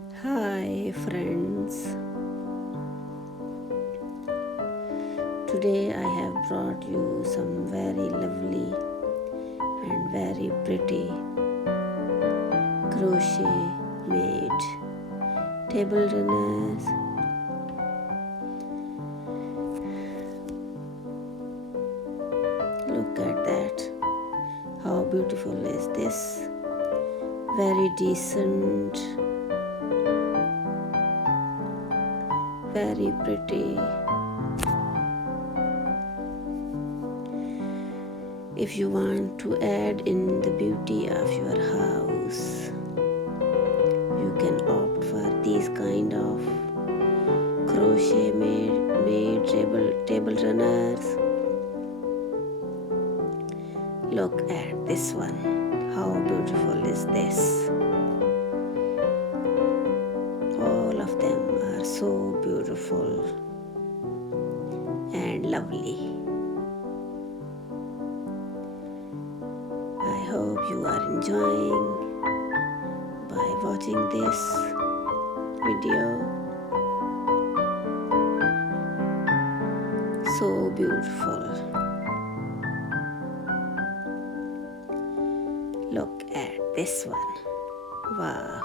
Hi friends, today I have brought you some very lovely and very pretty crochet made table runners. Look at that, how beautiful is this? Very decent, very pretty. If you want to add in the beauty of your house, you can opt for these kind of crochet made table runners. Look at this one. How beautiful is this? All of them are so beautiful and lovely. I hope you are enjoying by watching this video. So beautiful. Look at this one. Wow.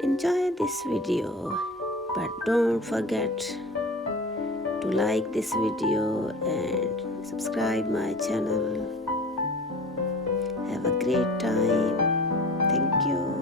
Enjoy this video, but don't forget to like this video and subscribe my channel. Have a great time. Thank you.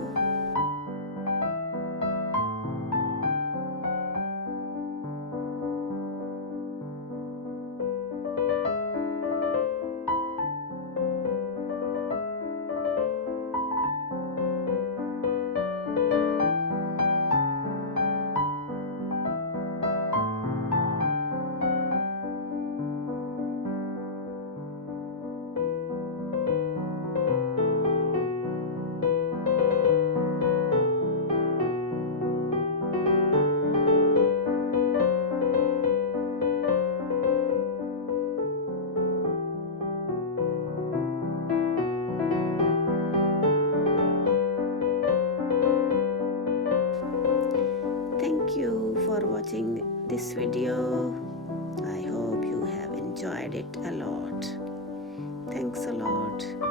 Thank you for watching this video. I hope you have enjoyed it a lot. Thanks a lot.